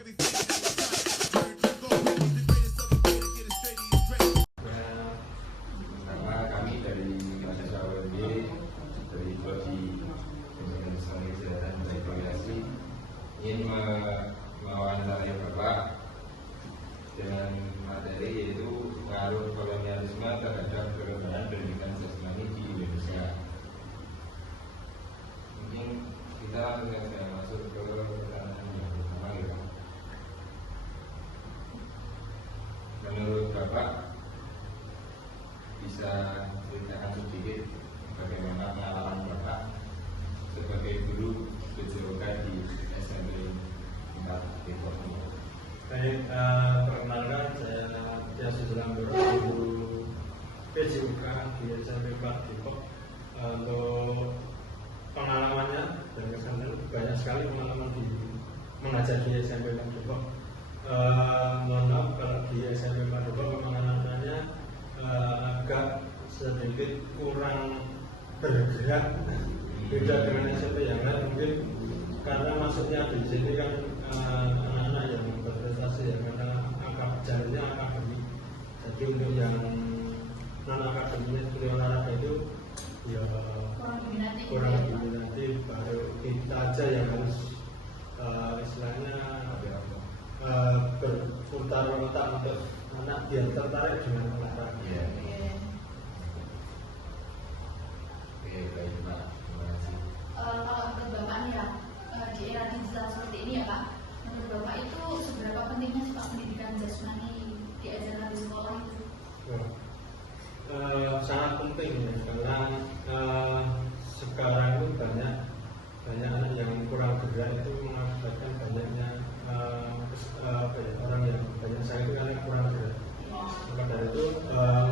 Karena kami dari mahasiswa UNJ dari Prodi Kesehatan dan Rekreasi ingin mewawancarai Bapak dengan materi yaitu pengaruh kolonialisme terhadap kebebasan pendidikan jasmani di Indonesia. Mungkin kita langsung saja masuk ke pertanyaan yang pertama ya Pak. Menurut Bapak bisa ceritakan sedikit bagaimana pengalaman Bapak sebagai guru PJOK di SMP 4 Depok? Baik, perkenalkan saya Tiasi Sulamboro, guru PJOK di SMP 4 Depok. Untuk pengalamannya dan kesan banyak sekali pengalaman di mengajar di SMP 4 Depok. Mohon maaf kalau di SMP 4 Depok pengalamannya agak sedikit kurang bergerak, beda dengan SMP yang lain mungkin karena masuknya di sini kan anak-anak yang berprestasi ya, karena jalurnya akademik. Jadi untuk yang non akademik seperti olahraga itu ya kurang diminati, baru kita aja yang harus istilahnya berputar otak untuk anak biar tertarik dengan olahraga. Oke, baik Pak, terima kasih. Kalau menurut Bapak nih ya, di era digital seperti ini ya Pak, menurut Bapak itu seberapa pentingnya sih Pak pendidikan jasmani diajarkan di sekolah itu? Sangat penting ya, karena sekarang itu banyak anak yang kurang gerak itu mengakibatkan banyaknya orang yang banyak sakit itu karena kurang gerak. Maka dari itu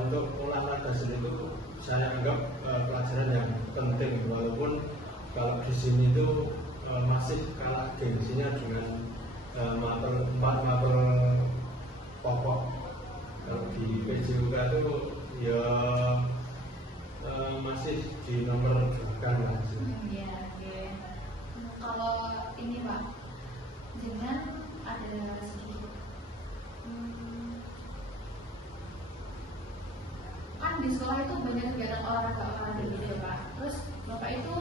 untuk olahraga sendiri itu saya anggap pelajaran yang penting, walaupun kalau di sini itu masih kalah gengsinya dengan mapel pokok. Kalau di PJOK itu ya masih di nomor bukan lah. Kalau ini Pak, dengan ada sedikit kan di sekolah itu banyak kegiatan olahraga gitu ya Pak. Terus Bapak itu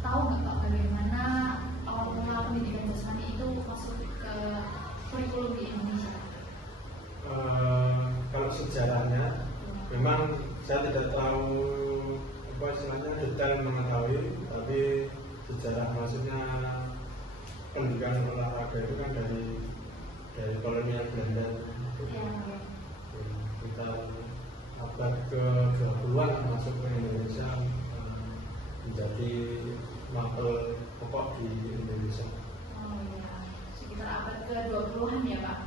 tahu nggak Pak bagaimana awal mula pendidikan jasmani itu masuk ke kurikulum di Indonesia? Kalau sejarahnya memang saya tidak tahu apa istilahnya detail mengetahui, tapi sejarah maksudnya pendidikan olahraga itu kan dari kolonial Belanda. Kita abad ke-20-an masuk ke Indonesia, menjadi mapel pokok di Indonesia. Oh iya, sekitar abad ke-20-an ya Pak.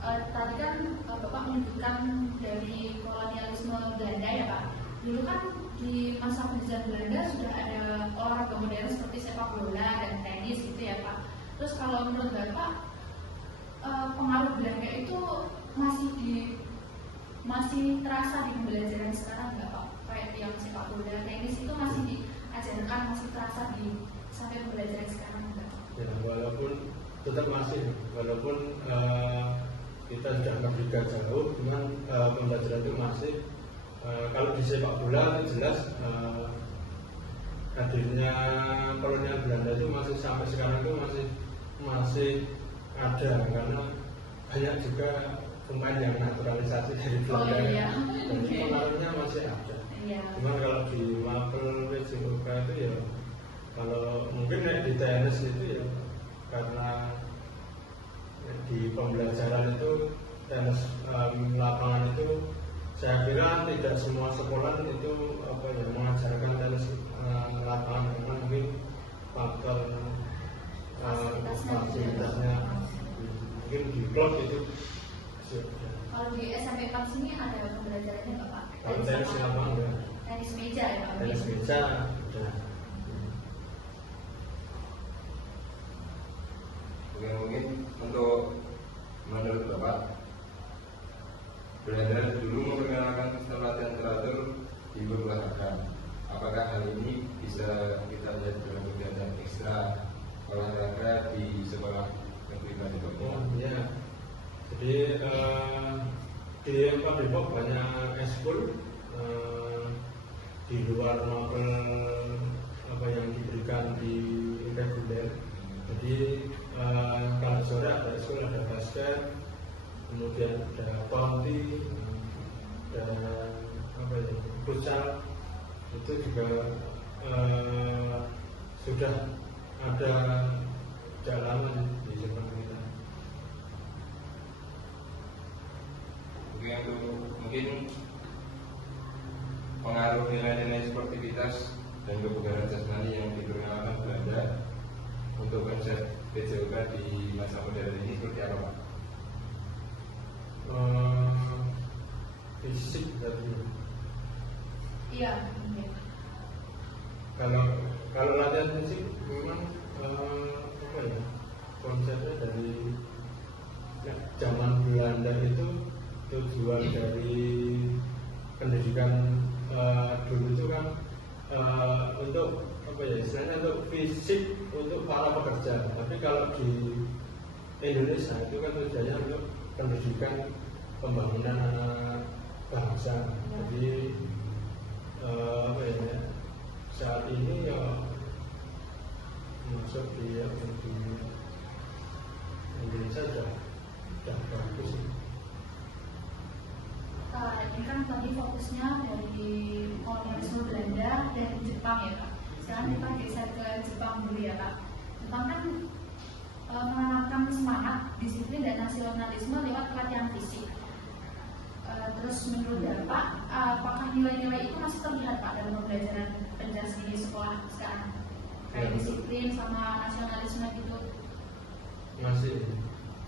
Tadi kan Bapak menyebutkan dari kolonialisme Belanda ya Pak. Dulu kan di masa penjajahan Belanda sudah ada olahraga modern seperti sepak bola dan tenis gitu ya Pak. Terus kalau menurut Bapak pengaruh Belanda itu masih terasa di pembelajaran sekarang nggak Pak? Kayak yang sepak bola, tenis itu masih diajarkan, masih terasa di sampai pembelajaran sekarang nggak Pak? Ya, walaupun tetap masih, walaupun kita sudah merdeka jauh, cuman pembelajaran itu masih. Kalau di sepak bola itu jelas hadirnya kolonial Belanda itu masih sampai sekarang itu masih ada, karena banyak juga pemain yang naturalisasi dari Belanda. Oh, iya. Jadi pengaruhnya masih ada. Iya. Cuma kalau di mapel PJOK itu ya, kalau mungkin di tenis itu ya karena di pembelajaran itu tenis lapangan itu saya kira tidak semua sekolah itu mengajarkan tenis lapangan, karena mungkin faktor fasilitasnya mungkin di klub itu. Kalau di SMP 4 sini ada pembelajarannya nggak Pak? Kalau tenis lapangan enggak. Tenis meja ya Pak? Tenis meja udah. Oke, mungkin untuk menurut Bapak, Belanda dulu memperkenalkan sistem latihan teratur di berolahraga. Apakah hal ini bisa kita lihat dalam kegiatan ekstra olahraga di sekolah Depok? Oh iya, jadi di Empat Depok banyak eskul di luar mapel apa yang diberikan di reguler. Jadi kalau sore ada eskul, ada basket, kemudian ada konti, dan apa ya, futsal. Itu juga sudah ada sejak lama di Jepang kita. Oke, untuk mungkin pengaruh nilai-nilai sportivitas dan kebugaran jasmani yang diperkenalkan Belanda untuk konsep PJOK di masa modern ini seperti apa, Pak? Fisik tadi. Iya. Kalau latihan fisik memang apa ya, konsepnya dari zaman Belanda itu tujuan dari pendidikan dulu itu kan untuk apa ya, istilahnya untuk fisik untuk para pekerja. Tapi kalau di Indonesia itu kan tujuannya untuk pendidikan pembangunan anak bangsa. Jadi apa ya, saat ini ya masuk di Indonesia sudah bagus. Ini kan tadi fokusnya dari kolonialisme Belanda dan Jepang ya Pak. Sekarang kita geser ke Jepang dulu ya Pak. Jepang kan menanamkan semangat, disiplin dan nasionalisme lewat pelatihan fisik. Terus menurut Bapak, apakah nilai-nilai itu masih terlihat Pak dalam pembelajaran penjas di sekolah sekarang? Kayak disiplin sama nasionalisme gitu? Masih.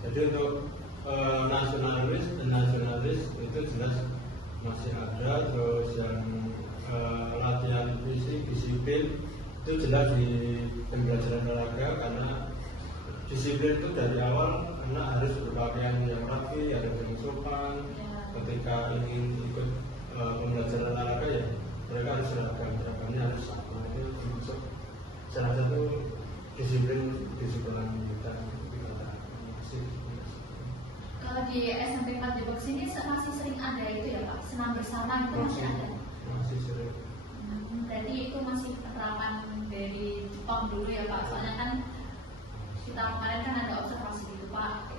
Jadi untuk nasionalis itu jelas masih ada. Terus yang latihan fisik, disiplin itu jelas di pembelajaran olahraga, karena disiplin itu dari awal anak harus berpakaian yang rapi, harus yang sopan. Ketika ingin ikut pembelajaran olahraga ya mereka harus seragamnya harus sama. Itu termasuk salah satu disiplin kita. Kalau di SMP 4 Depok sini masih sering ada itu ya Pak, senam bersama itu masih ada? Masih sering. Berarti itu masih penerapan dari Jepang dulu ya Pak, soalnya kan kita kemarin kan ada observasi gitu Pak.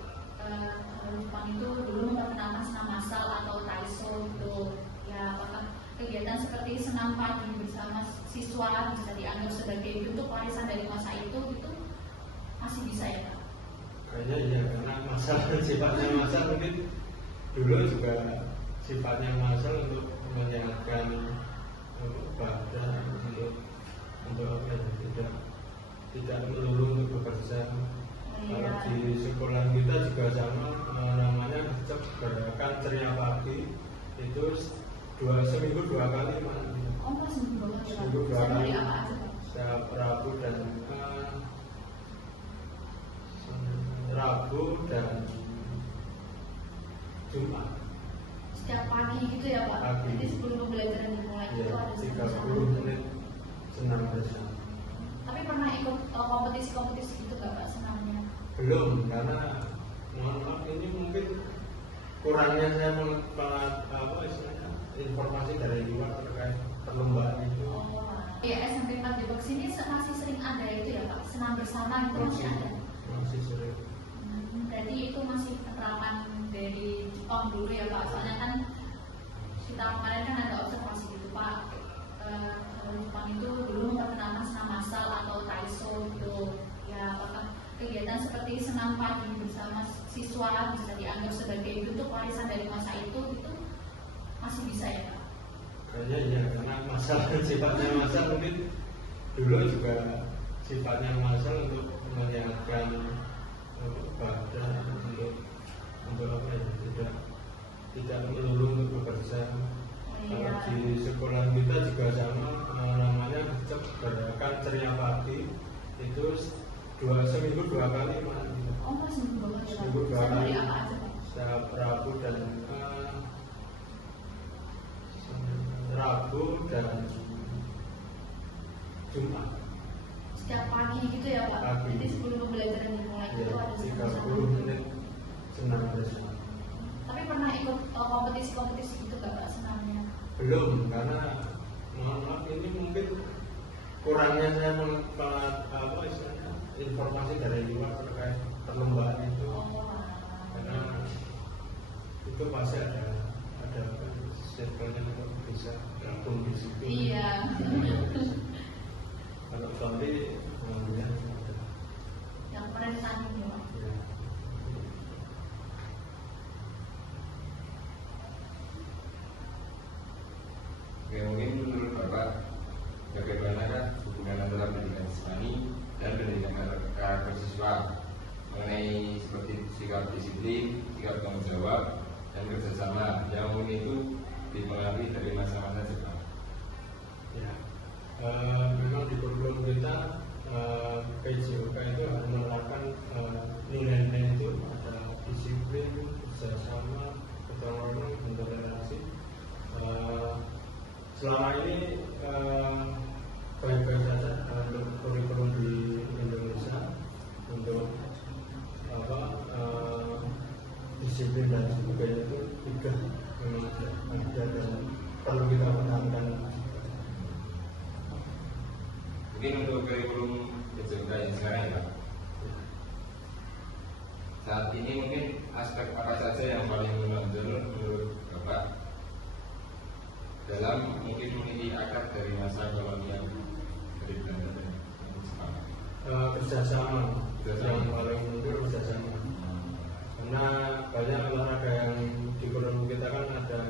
Jepang itu dulu memperkenalkan senam massal atau taiso gitu ya, apakah kegiatan seperti senam pagi bersama siswa bisa dianggap sebagai bentuk warisan dari masa itu gitu masih bisa ya Pak? Kayaknya iya, karena sifatnya massal mungkin dulu juga sifatnya massal untuk menyehatkan badan, untuk apa ya, tidak melulu untuk bekerja. Kalau di sekolah kita juga sama, namanya gerakan ceria pagi, itu seminggu 2 kali Mas. Oh, seminggu 2 kali. Setiap Rabu dan Jumat. Setiap pagi gitu ya Pak? Pagi. Jadi sebelum pembelajaran dimulai itu Ya, ada 30 menit senam bersama. Tapi pernah ikut kompetisi-kompetisi gitu nggak Pak senamnya? Belum, karena mohon maaf ini mungkin kurangnya saya istilahnya informasi dari luar terkait perlombaan itu. Ya SMP 4 Depok sini masih sering ada itu ya Pak, senam bersama itu masih ada? Masih sering. Berarti itu masih penerapan dari Jepang dulu ya Pak, soalnya kan kita kemarin kan ada observasi gitu Pak. Jepang itu dulu memperkenalkan senam massal atau taiso gitu ya, apakah kegiatan seperti senam pagi bersama siswa bisa dianggap sebagai bentuk warisan dari masa itu gitu masih bisa ya Pak? Kayaknya iya, karena sifatnya massal mungkin dulu juga sifatnya massal untuk menyehatkan badan, untuk apa ya, tidak melulu untuk bekerja. Kalau di sekolah kita juga sama, namanya gerakan ceria pagi, itu seminggu 2 kali Mas. Oh, seminggu 2 kali. Seminggu 2 kali. Apa aja Pak? Setiap Rabu dan Jumat. Setiap pagi gitu ya Pak? Pagi. Jadi sebelum pembelajaran dimulai itu ada senam 20 menit senam bersama. Tapi pernah ikut kompetisi-kompetisi gitu gak Pak senamnya? Belum, karena mohon maaf ini mungkin kurangnya saya apa istilahnya informasi dari luar terkait perlombaan itu. Karena itu pasti ada circle-nya untuk bisa gabung di situ. Iya. Kalau Sonti mengambilnya ada. Yang keren tadi Pak. Ya. Oke, mungkin menurut Bapak bagaimanakah hubungan antara pendidikan jasmani dan pendidikan karakter siswa mengenai seperti sikap disiplin, sikap tanggung jawab, dan kerjasama yang mungkin itu dipengaruhi dari masa-masa Jepang. Ya, memang di kurikulum kita PJOK itu harus menerapkan nilai-nilai itu ada disiplin, kerjasama, ketolongan, dan toleransi. Selama ini baik-baik saja untuk kurikulum di Indonesia untuk disiplin dan sebagainya itu tidak memang ada dan perlu kita pertahankan. Mungkin untuk kurikulum PJOK yang sekarang ya Pak, saat ini mungkin aspek apa saja yang paling menonjol menurut Bapak dalam mungkin meniti akar dari masa kolonial dari Belanda dan Jepang? Kerjasama yang paling muncul kerjasama, karena banyak olahraga yang di kurikulum kita kan ada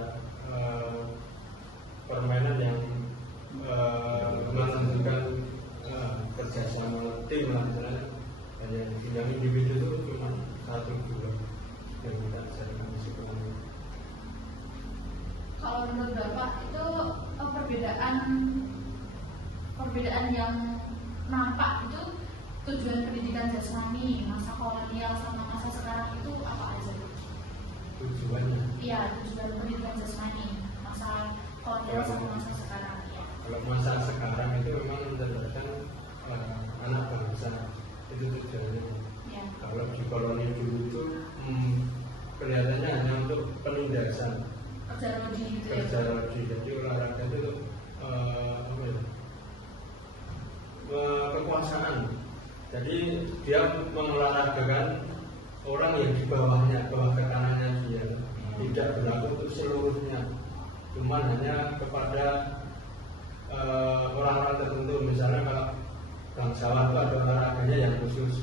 permainan yang menunjukkan kerjasama tim lah, yang individu itu cuma 1-2 yang kita ajarkan di sekolah. Kalau menurut Bapak itu perbedaan yang nampak itu tujuan pendidikan jasmani masa kolonial sama masa sekarang itu apa aja? Tujuannya? Iya, tujuan pendidikan jasmani masa kolonial sama masa sekarang. Ya. Kalau masa sekarang itu memang mencerdaskan anak bangsa, itu tujuannya. Ya. Kalau di koloni dulu itu kelihatannya hanya untuk penindasan. Kerja lodi gitu ya. Kerja lodi, jadi olahraga itu kekuasaan. Jadi dia mengolahragakan orang yang di bawahnya, bawah tekanannya dia. Tidak berlaku untuk seluruhnya, cuma hanya kepada orang-orang tertentu. Misalnya kalau bangsawan itu ada olahraganya yang khusus.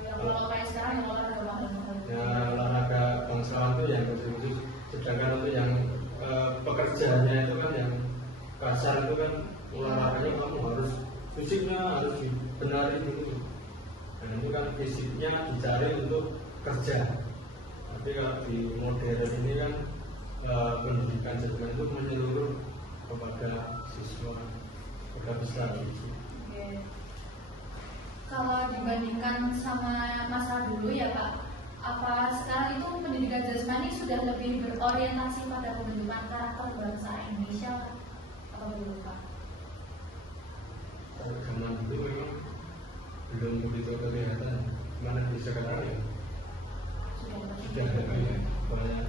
Yang kalau kayak sekarang yang olahraga banget. Ya, olahraga bangsawan itu yang khusus. Sedangkan untuk yang pekerjaannya itu kan yang kasar itu kan olahraganya kamu harus fisiknya harus dibenari dulu. Dan itu kan fisiknya dicari untuk kerja. Tapi kalau di modern ini kan pendidikan Jerman itu menyeluruh kepada siswa, kepada peserta. Oke. Kalau dibandingkan sama masa dulu ya Pak, apa sekarang itu pendidikan jasmani sudah lebih berorientasi pada pembentukan karakter bangsa Indonesia atau belum Pak? Zaman dulu memang belum begitu kelihatan, mana di sekarang ya sudah ada banyak.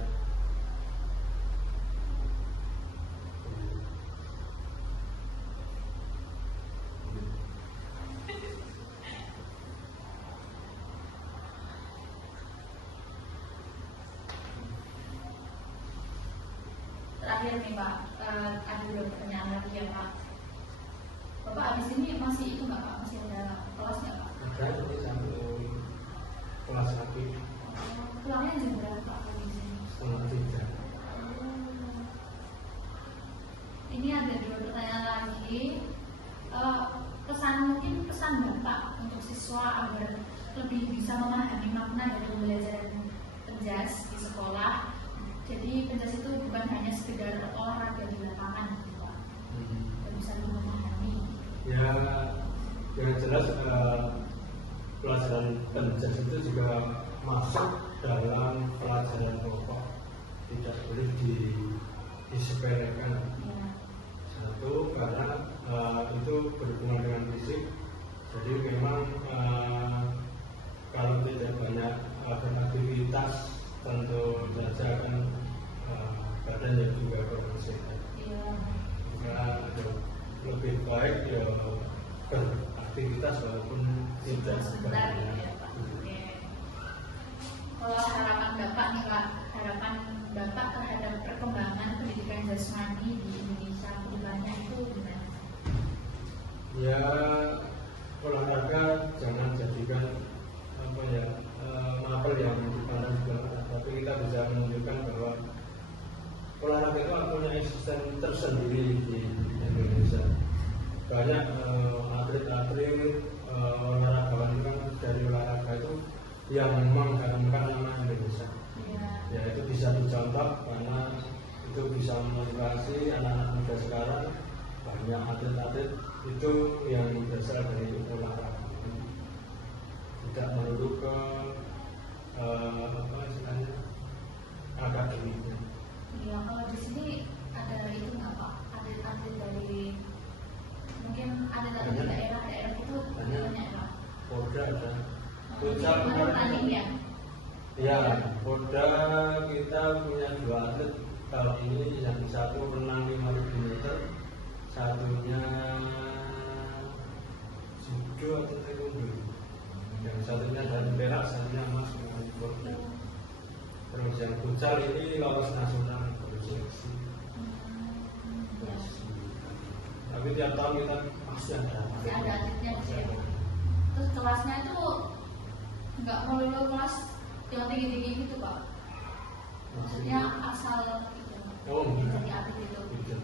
Terakhir nih Pak, ada 2 pertanyaan lagi ya Pak. Bapak habis ini masih itu nggak Pak? Masih ada kelas nggak Pak? Ada itu sampai kelas 1. Pulangnya jam berapa Pak habis ini? 2:30. Ini ada 2 pertanyaan lagi. Mungkin pesan Bapak untuk siswa agar lebih bisa memahami makna dari pembelajaran penjas di sekolah. Jadi penjas itu bukan hanya sekedar olahraga di lapangan, gitu Pak. Dan bisa memahami. Ya, yang jelas pelajaran penjas itu juga masuk dalam pelajaran pokok, tidak boleh disepelekan. Ya. Satu, karena itu berhubungan dengan fisik, jadi memang kalau tidak banyak beraktivitas tentu saja kan badannya juga kurang sehat. Iya. Maka lebih baik ya beraktivitas walaupun tidak Sebentar banyak. ya Pak. Oke. Kalau harapan Bapak nih Pak, harapan Bapak terhadap perkembangan pendidikan jasmani di Indonesia kedepannya itu gimana? Ya, olahraga jangan jadikan apa ya mapel yang dipandang sebelah, tapi kita bisa menunjukkan bahwa olahraga itu punya eksisten tersendiri di Indonesia. Banyak atlet-atlet olahragawan kan dari olahraga itu yang mengharumkan nama Indonesia. Iya. Ya itu bisa dicontoh karena itu bisa memotivasi anak-anak muda sekarang. Banyak atlet-atlet itu yang berasal dari olahraga, tidak melulu ke apa istilahnya akademiknya. Iya, kalau di sini ada itu nggak Pak? Atlet-atlet dari mungkin atlet-atlet di daerah-daerah itu banyak Pak. Polda ada, Futsal tanding ya? ya Polda kita punya 2 atlet tahun ini, yang satu renang 5.000 meter, satunya judo atau taekwondo, yang satunya dari perak, satunya emas dengan Polda. Terus yang futsal ini lolos nasional seleksi. Ya. Tapi tiap tahun kita pasti ada Atletnya di sini. Terus kelasnya itu nggak melulu kelas yang tinggi-tinggi gitu Pak. Maksudnya asal gitu. Oh, Jadi atlet itu. gitu.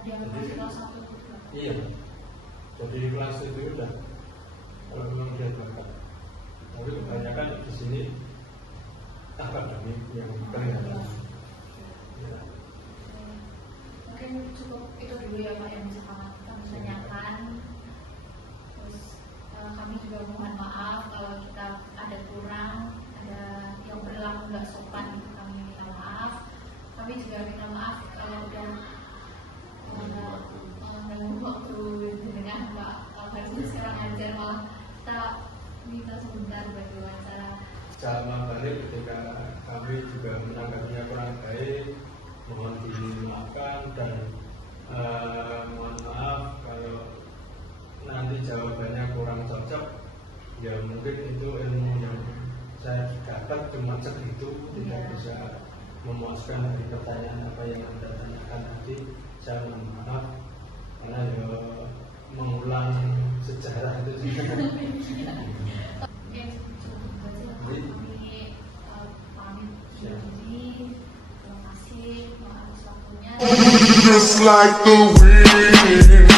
Ada yang masih kelas 1 gitu. Iya. Jadi kelas itu udah kalau memang dia bakat. Tapi kebanyakan di sini akademik yang kelihatan. Ya. Mungkin cukup itu dulu ya Pak yang bisa kami tanyakan. Terus kami juga mohon maaf kalau kita ada kurang, ada yang berlaku nggak sopan, kami minta maaf. Kami juga minta maaf kalau udah mengganggu waktu dengan Pak. Harusnya sekarang ajar malah kita minta sebentar buat wawancara. Sama balik ketika kami juga menanggapinya kurang baik, mohon dimaafkan dan mohon maaf kalau nanti jawabannya kurang cocok. Ya mungkin itu ilmu yang saya dapat cuma segitu, tidak bisa memuaskan dari pertanyaan apa yang Anda tanyakan tadi. Saya mohon maaf karena ya mengulang sejarah itu juga. Oke, cukup aja Pak. Kami pamit diri. Terima kasih atas waktunya. Just like the wind.